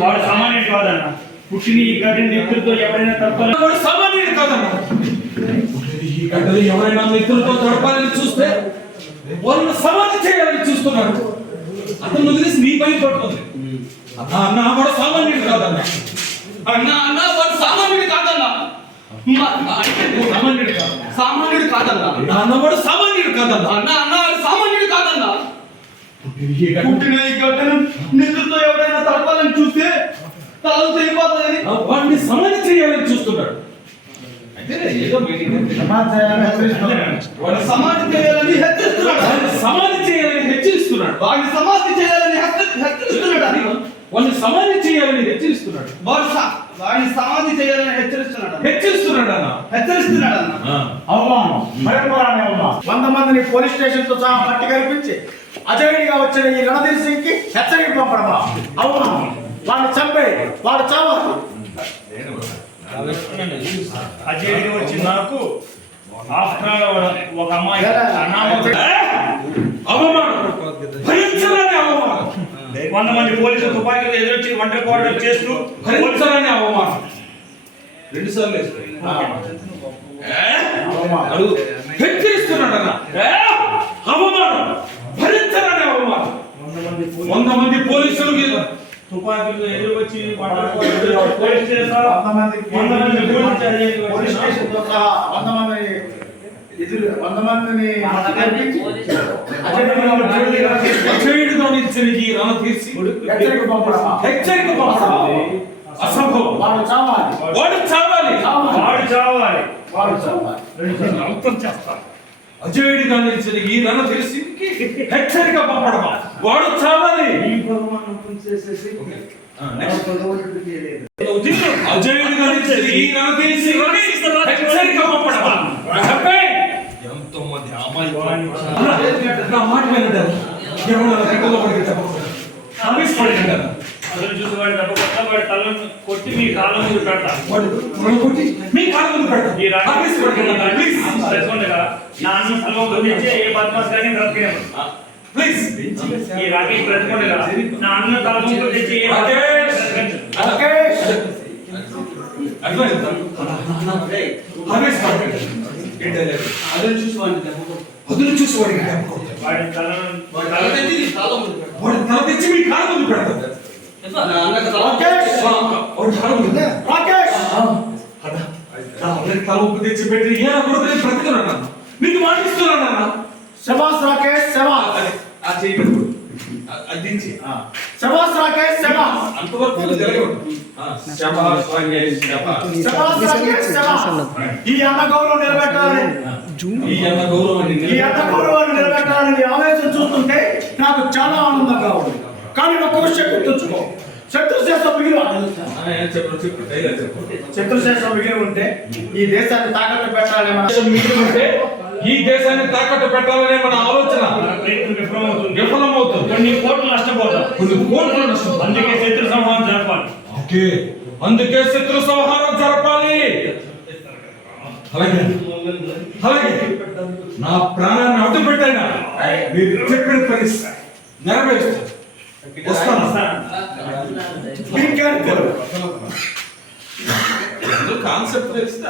వాడు సామాన్యుడు కాదన్న. పుట్టిన ఈ గడ్డని నెత్తులతో ఎవరైనా తడపాలి, వాడు సామాన్యుడు కాదన్న. ఈ గడ్డలు ఎవరైనా నెత్తులతో తడపాలని చూస్తే వాళ్ళని సమాధి చేయాలని చూస్తున్నాడు. అతను వదిలేసి నీ పై పడుతుంది. అన్న వాడు సామాన్యుడు కాదన్న. అన్న వాడు సామాన్యుడు కాదన్నా. సామాన్యుడు కాదు, సామాన్యుడు కాదన్నా. అన్నవాడు సామాన్యుడు కాదన్న. వాడు సామాన్యుడు కాదన్నా. పుట్టిన ఈ గడ్డను నిధులతో ఎవరైనా తడపాలని చూస్తే తల తెగిపోతుందని వాడిని సమాధి చేయాలని చూస్తున్నాడు. వాడు సమాధి చేయాలని హెచ్చరిస్తున్నాడు. సమాధి చేయాలని హెచ్చరిస్తున్నాడు. వాడిని సమాధి చేయాలని హెచ్చరిస్తున్నాడు. వాడిని సమాధి చేయాలని హెచ్చరిస్తున్నాడు. వాడిని సమాధి చేయాలని హెచ్చరిస్తున్నాడు అన్న. హెచ్చరిస్తున్నాడు అన్న. అవమానం, భయపరాని అవమానం. 100 మందిని పోలీస్ స్టేషన్ తో సహా పట్టి కల్పించి అజయుడిగా వచ్చిన ఈ రణధీర్ సింగ్ కి హెచ్చరిక పంపడమా? అవమానం. వాడిని చంపే, వాడు చావాలి. అజయుడిగా వచ్చిన నాకు ఆఫ్టర్ ఒక అమ్మాయి అవమానం, భరించరాని అవమానం. 100 మంది పోలీసులు తుపాకీలు ఎదురొచ్చి వంట కోడలు చేస్తూ భరించరాని అవమానం. 2 సార్లు అడుగు. హెచ్చరిస్తున్నాడు అన్న. అవమానం, భరించరాని అవమానం. 100 మంది పోలీసులు తుపాకీలు ఎదురొచ్చి వంట కోడలు పోలీస్ చేస్తారు. 100 స్టేషన్ తో సహా 100 మందిని పట్టి కల్పించి అజయుడిగా నిలిచిన ఈ రణధీర్ సింగ్ హెచ్చరిక పంపడమా? హెచ్చరిక పంపడమా? అసంభవం. వాడు చావాలి. వాడు చావాలి. వాడు చావాలి. వాడు చావాలి. అంతం చేస్తారు. అజయుడిగా నిలిచిన ఈ రణధీర్ సింగ్ కి హెచ్చరిక పంపడమా? వాడు చావాలి. అజయుడిగా నిలిచిన ఈ రణధీర్ సింగ్ కి హెచ్చరిక పంపడమా? ఎంతో మంది నా మాట వినండి. ఎవరు రెక్కలో పడిపోతారు, ఆవేశపడకండి. అసలు చూసి వాడి దెబ్బ కొట్ట వాడి తలను కొట్టి మీ కాళ్ళ ముందు పెడతా. మీ కాళ్ళ ముందు పెడతాం. ఈ నా అన్న సెలవు గురించి ఏ బద్మాస్ కానీ బ్రతికేమో. ప్లీజ్ ఈ రాకేష్ బ్రతికొండగా నా అన్న తల ముందు తెచ్చి ఏ అదులు చూసి వాడికి వాడి తల తెచ్చి మీ కాళ్ళ ముందు పెడతాం. తల ఉప్పు తెచ్చి పెట్టి ఏ కూడా బ్రతికున్నాను. మీకు మాటిస్తున్నాను. శబాస్ రాకేష్, శబాస్. అదించి శబాస్ రాకేష్, శబాస్. అంతవరకు జరిగి ఉంటుంది. శబాస్ రాకేష్, శబాస్. శబాస్ రాకేష్, శబాస్. ఈ అన్న గౌరవం నిలబెట్టాలని, ఈ అన్న గౌరవాన్ని నిలబెట్టాలని ఆవేశం చూస్తుంటే నాకు చాలా ఆనందంగా ఉంది. కానీ ఒక విషయం గుర్తుంచుకో, శత్రుశేషం మిగిలి శత్రుశేషం మిగిలి ఉంటే ఈ దేశాన్ని తాకట్టు పెట్టాలని ఈ దేశాన్ని తాకట్టు పెట్టాలనే మన ఆలోచన విఫలమవుతుంది. కొన్ని కోట్లు నష్టపోతాం. అందుకే శత్రు సంహారం జరపాలి. అందుకే శత్రు సంహారం జరపాలి. అలాగే అలాగే నా ప్రాణాన్ని అడ్డు పెట్టైనా మీరు చెప్పిన పని నెరవేరుస్తాను. కాన్సెప్ట్ తెలిస్తే